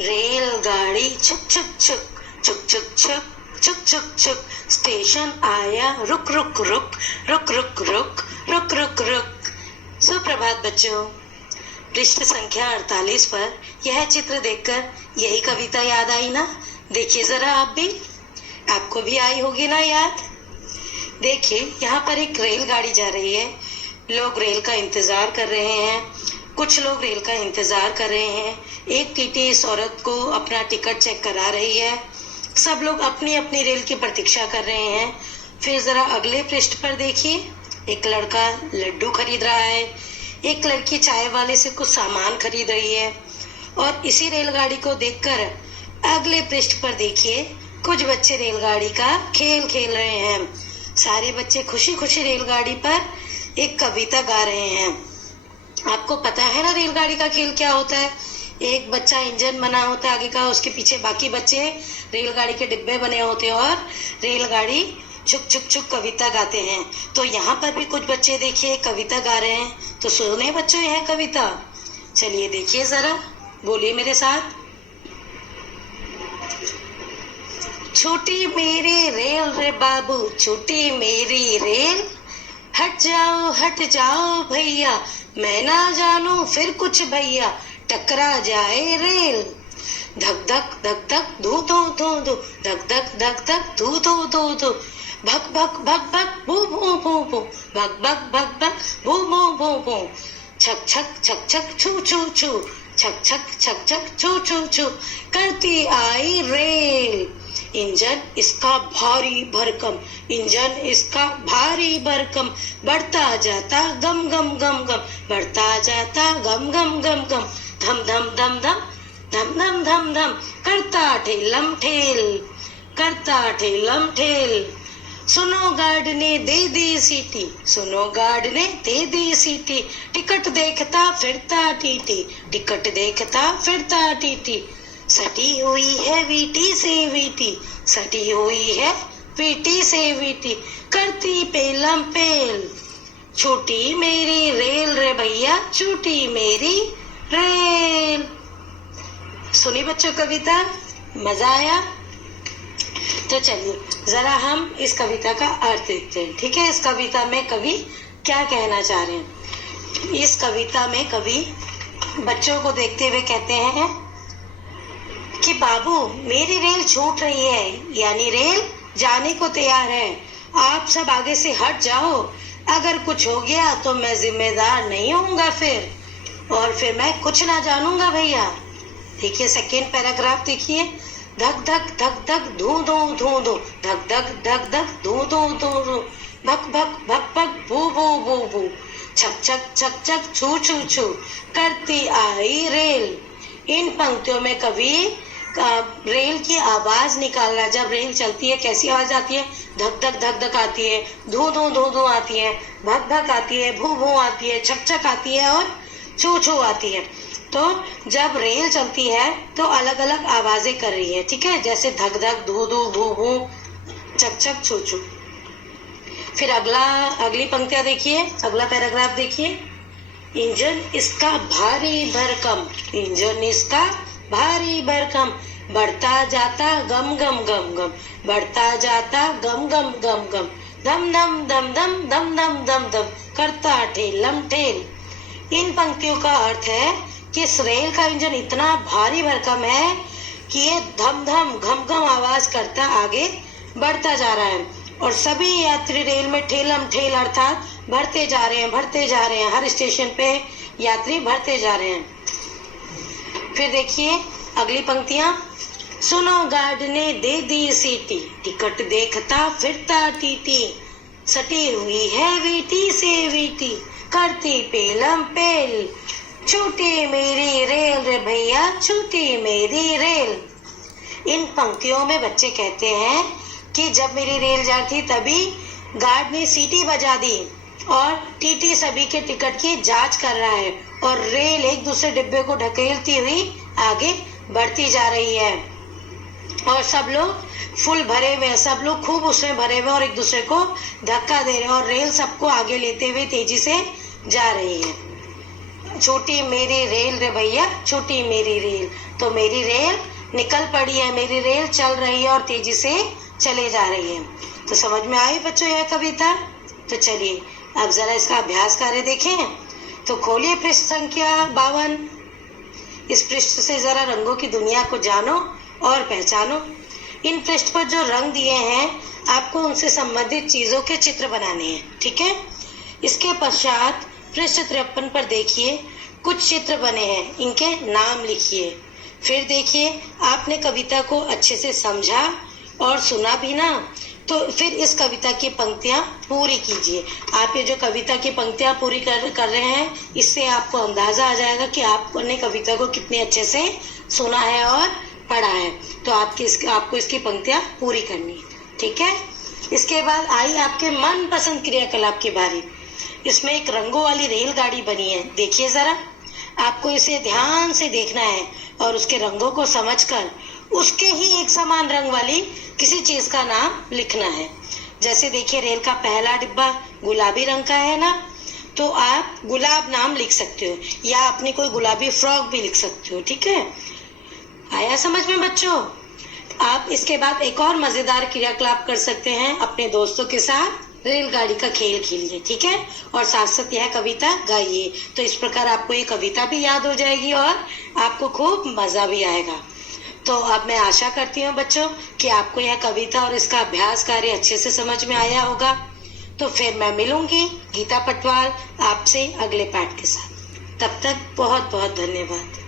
रेलगाड़ी छुक छुक छुक छुक छुक छुक छुक छुक छुक, स्टेशन आया रुक रुक रुक रुक रुक रुक रुक रुक रुक। सुप्रभात बच्चों, पृष्ठ संख्या 48 पर यह चित्र देखकर यही कविता याद आई ना? देखिए जरा आप भी, आपको भी आई होगी ना याद। देखिए यहाँ पर एक रेलगाड़ी जा रही है, लोग रेल का इंतजार कर रहे हैं, कुछ लोग रेल का इंतजार कर रहे हैं। एक टीटी इस औरत को अपना टिकट चेक करा रही है। सब लोग अपनी अपनी रेल की प्रतीक्षा कर रहे हैं। फिर जरा अगले पृष्ठ पर देखिए, एक लड़का लड्डू खरीद रहा है, एक लड़की चाय वाले से कुछ सामान खरीद रही है। और इसी रेलगाड़ी को देखकर अगले पृष्ठ पर देखिए, कुछ बच्चे रेलगाड़ी का खेल खेल रहे हैं। सारे बच्चे खुशी खुशी रेलगाड़ी पर एक कविता गा रहे हैं। आपको पता है ना रेलगाड़ी का खेल क्या होता है? एक बच्चा इंजन बना होता है आगे का, उसके पीछे बाकी बच्चे रेलगाड़ी के डिब्बे बने होते हैं और रेलगाड़ी छुक छुक छुक कविता गाते हैं। तो यहाँ पर भी कुछ बच्चे देखिए कविता गा रहे हैं, तो सुने बच्चों यह कविता। चलिए देखिए जरा, बोलिए मेरे साथ। छोटी मेरी रेल रे बाबू, छोटी मेरी रेल, हट जाओ भैया, मैं ना जानू फिर कुछ भैया, टकरा जाए रेल। धक धक धू धू धू धू, धक धक धू धू धू धू, भक भक भू भू भू भू, भक भक भू भू भू भू, छक छक छू छू छू, छक छक छू छू, करती आई रेल। इंजन इसका भारी भरकम, इंजन इसका भारी भरकम, बढ़ता जाता गम गम गम गम, बढ़ता जाता गम गम गम गम, धम धम धम धम धम धम धम धम, करता ठेलम ठेल, करता ठेलम ठेल। सुनो गार्ड ने दे दी सीटी, सुनो गार्ड ने दे दी सीटी, टिकट देखता फिरता टीटी, टिकट देखता फिरता टीटी, सटी हुई है वीटी से वीटी, सटी हुई है वीटी से वीटी, करती पेलम पेल। छोटी मेरी रेल रे भैया, छोटी मेरी रेल। सुनी बच्चों कविता, मजा आया? तो चलिए जरा हम इस कविता का अर्थ देखते हैं। ठीक है, इस कविता में कवि क्या कहना चाह रहे हैं? इस कविता में कवि बच्चों को देखते हुए कहते हैं कि बाबू मेरी रेल छूट रही है, यानी रेल जाने को तैयार है, आप सब आगे से हट जाओ, अगर कुछ हो गया तो मैं जिम्मेदार नहीं होऊंगा फिर, और फिर मैं कुछ ना जानूंगा भैया। देखिए सेकेंड पैराग्राफ देखिए, धक धक धू धू धू धू, धक धक धू धू धू धू, भक भक भू भू भू भू, छक छक छू छू छू, करती आई रेल। इन पंक्तियों में कवि रेल की आवाज निकाल रहा है। जब रेल चलती है कैसी आवाज आती है? धक धक आती है, धू धू आती है, भक भक आती है, भू भू आती है, छक आती है और छू छू आती है। तो जब रेल चलती है तो अलग अलग आवाजें कर रही है। ठीक है, जैसे धक धक धू धू भू भू, छक छू छू। फिर अगली पंक्तियां देखिए, अगला पैराग्राफ देखिए, इंजन इसका भारी भरकम, इंजन इसका भारी भरकम, बढ़ता जाता गम गम गम गम, बढ़ता जाता गम गम गम गम, धम धम धम धम धम धम धम धम, करता ठेलम ठेल। इन पंक्तियों का अर्थ है कि इस रेल का इंजन इतना भारी भरकम है कि ये धम धम घम घम आवाज करता आगे बढ़ता जा रहा है, और सभी यात्री रेल में ठेलम ठेल अर्थात भरते जा रहे हैं, हर स्टेशन पे यात्री भरते जा रहे हैं। फिर देखिए अगली पंक्तियां, सुनो गार्ड ने दे दी सीटी, टिकट देखता फिरता टीटी, सटी हुई है वीटी से वीटी, करती पेलम पेल। छोटी मेरी रेल रे भैया, छोटी मेरी रेल। इन पंक्तियों में बच्चे कहते हैं कि जब मेरी रेल जा रही थी तभी गार्ड ने सीटी बजा दी और टीटी सभी के टिकट की जांच कर रहा है, और रेल एक दूसरे डिब्बे को ढकेलती हुई आगे बढ़ती जा रही है, और सब लोग फुल भरे हुए, सब लोग खूब उसमें भरे हुए और एक दूसरे को धक्का दे रहे हैं, और रेल सबको आगे लेते हुए तेजी से जा रही है। छोटी मेरी रेल रे भैया, छोटी मेरी रेल, तो मेरी रेल निकल पड़ी है, मेरी रेल चल रही है और तेजी से चले जा रही है। तो समझ में आई बच्चों यह कविता? तो चलिए अब जरा इसका अभ्यास कार्य देखें। तो खोलिए पृष्ठ संख्या 52। इस पृष्ठ से जरा रंगों की दुनिया को जानो और पहचानो। इन पृष्ठ पर जो रंग दिए हैं आपको उनसे संबंधित चीजों के चित्र बनाने हैं, ठीक है। इसके पश्चात पृष्ठ 53 पर देखिए कुछ चित्र बने हैं, इनके नाम लिखिए। फिर देखिए आपने कविता को अच्छे से समझा और सुना भी ना, तो फिर इस कविता की पंक्तियां पूरी कीजिए। आप ये जो कविता की पंक्तियां पूरी कर रहे हैं, इससे आपको अंदाजा आ जाएगा कि आपने कविता को कितने अच्छे से सुना है और पढ़ा है। तो आपको इसकी पंक्तियां पूरी करनी है, ठीक है। इसके बाद आई आपके मनपसंद क्रियाकलाप की बारी। इसमें एक रंगों वाली रेलगाड़ी बनी है, देखिए जरा। आपको इसे ध्यान से देखना है और उसके रंगों को समझकर उसके ही एक समान रंग वाली किसी चीज का नाम लिखना है। जैसे देखिए रेल का पहला डिब्बा गुलाबी रंग का है ना, तो आप गुलाब नाम लिख सकते हो या अपनी कोई गुलाबी फ्रॉक भी लिख सकते हो, ठीक है। आया समझ में बच्चों? आप इसके बाद एक और मजेदार क्रियाकलाप कर सकते हैं, अपने दोस्तों के साथ रेलगाड़ी का खेल खेलिए, ठीक है, और साथ साथ यह कविता गाइए। तो इस प्रकार आपको ये कविता भी याद हो जाएगी और आपको खूब मजा भी आएगा। तो अब मैं आशा करती हूँ बच्चों कि आपको यह कविता और इसका अभ्यास कार्य अच्छे से समझ में आया होगा। तो फिर मैं मिलूंगी गीता पटवाल आपसे अगले पाठ के साथ। तब तक बहुत बहुत धन्यवाद।